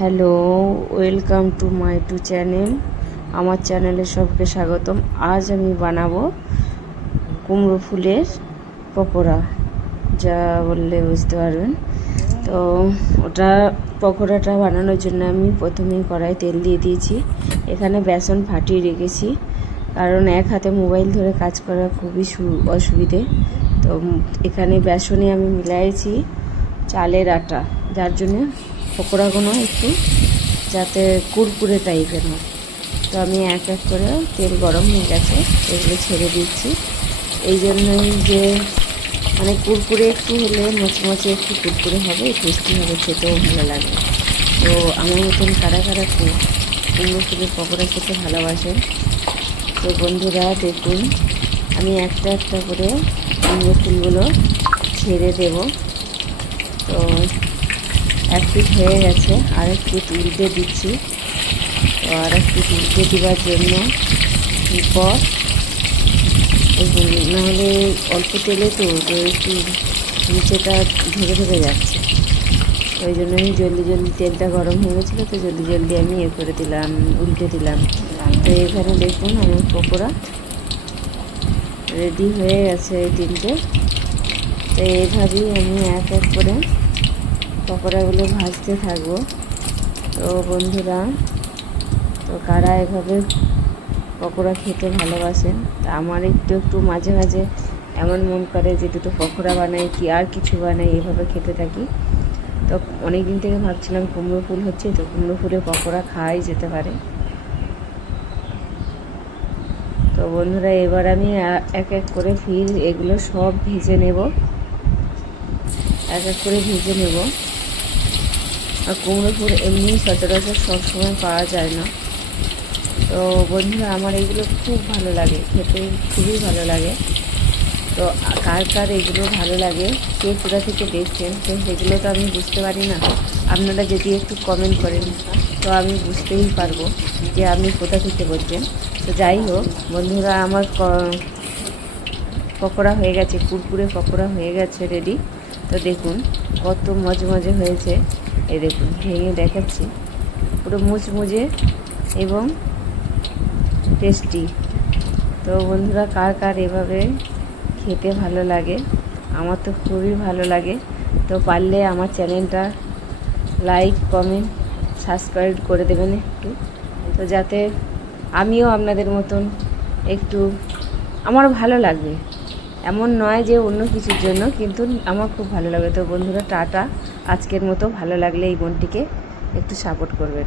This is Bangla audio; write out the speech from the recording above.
Hello, welcome to my channel. আমার চ্যানেলে সবকে স্বাগতম। আজ আমি বানাবো কুমড়ো ফুলের পকোড়া, যা বললে বুঝতে পারবেন। তো পকোড়াটা বানানোর জন্য আমি প্রথমেই কড়াই তেল দিয়ে দিয়েছি। এখানে বেসন ফাটিয়ে রেখেছি, কারণ এক হাতে মোবাইল ধরে কাজ করা খুবই অসুবিধে। তো এখানে বেসনে আমি মিলাইছি চালের আটা, যার জন্য পকোড়াগুলো একটু যাতে কুরকুরে টাইপের হয়। তো আমি এক এক করে তেল গরম হয়ে গেছে, এগুলো ছেড়ে দিচ্ছি। এই জন্যই যে মানে কুরকুরে একটু হলে মচমচে একটু কুরকুরে হবে, টেস্টি হবে, খেতেও ভালো লাগে। তো আমার মতন কারা কারা কুমড়ো ফুলের পকোড়া খেতে ভালোবাসেন, তো বন্ধুরা দেখুন আমি একটা একটা করে কুমড়ো ফুলগুলো ছেড়ে দেব। তো এক পিঠ হয়ে গেছে, আরেক পিঠ উল্টে দিচ্ছি। তো আরেক পিঠ উল্টে দেওয়ার জন্য পর নাহলে অল্প তেলে তো একটু নিচেটা ধরে ধরে যাচ্ছে। ওই জন্য আমি জলদি তেলটা গরম হয়ে গেছিলো, তো জলদি আমি করে দিলাম, উল্টে দিলাম। তো এখানে দেখুন আমার পকোড়া রেডি হয়ে গেছে এই তিনটে। তো এইভাবেই আমি এক এক করে পকোড়াগুলো ভাজতে থাকবো। তো বন্ধুরা, তো কারা এভাবে পকোড়া খেতে ভালোবাসেন, তা আমার একটু মাঝে মাঝে এমন মন করে যে দুটো পকোড়া বানাই কি আর কিছু বানাই, এভাবে খেতে থাকি। তো অনেক দিন থেকে ভাবছিলাম কুমড়ো ফুল হচ্ছে, তো কুমড়ো ফুলের পকোড়া খাওয়াই যেতে পারে। তো বন্ধুরা, এবার আমি এক এক করে এগুলো সব ভেজে নেব, এক এক করে ভেজে নেব। আর কুমড়ো ফুল এমনি সচরাচর সবসময় পাওয়া যায় না। তো বন্ধুরা, আমার এগুলো খুব ভালো লাগে, খেতে খুবই ভালো লাগে। তো কার কার এগুলো ভালো লাগে, কে কোথা থেকে দেখছেন, তো সেগুলো তো আমি বুঝতে পারি না। আপনারা যদি একটু কমেন্ট করেন তো আমি বুঝতেই পারবো যে আপনি কোথা থেকে বলছেন। তো যাই হোক বন্ধুরা, আমার পকোড়া হয়ে গেছে, কুরকুরে পকোড়া হয়ে গেছে রেডি। তো দেখুন কত মজমজে হয়েছে, এই দেখুন ভেঙে দেখাচ্ছি, পুরো মুচমুচে এবং টেস্টি। তো বন্ধুরা, কার কার এভাবে খেতে ভালো লাগে, আমার তো খুবই ভালো লাগে। তো পারলে আমার চ্যানেলটা লাইক, কমেন্ট, সাবস্ক্রাইব করে দেবেন একটু, তো যাতে আমিও আপনাদের মতন একটু আমার ভালো লাগবে। এমন নয় যে অন্য কিছুর জন্য, কিন্তু আমার খুব ভালো লাগে। তো বন্ধুরা টাটা, আজকের মতো ভালো লাগলে এই বোনটিকে একটু সাপোর্ট করবেন।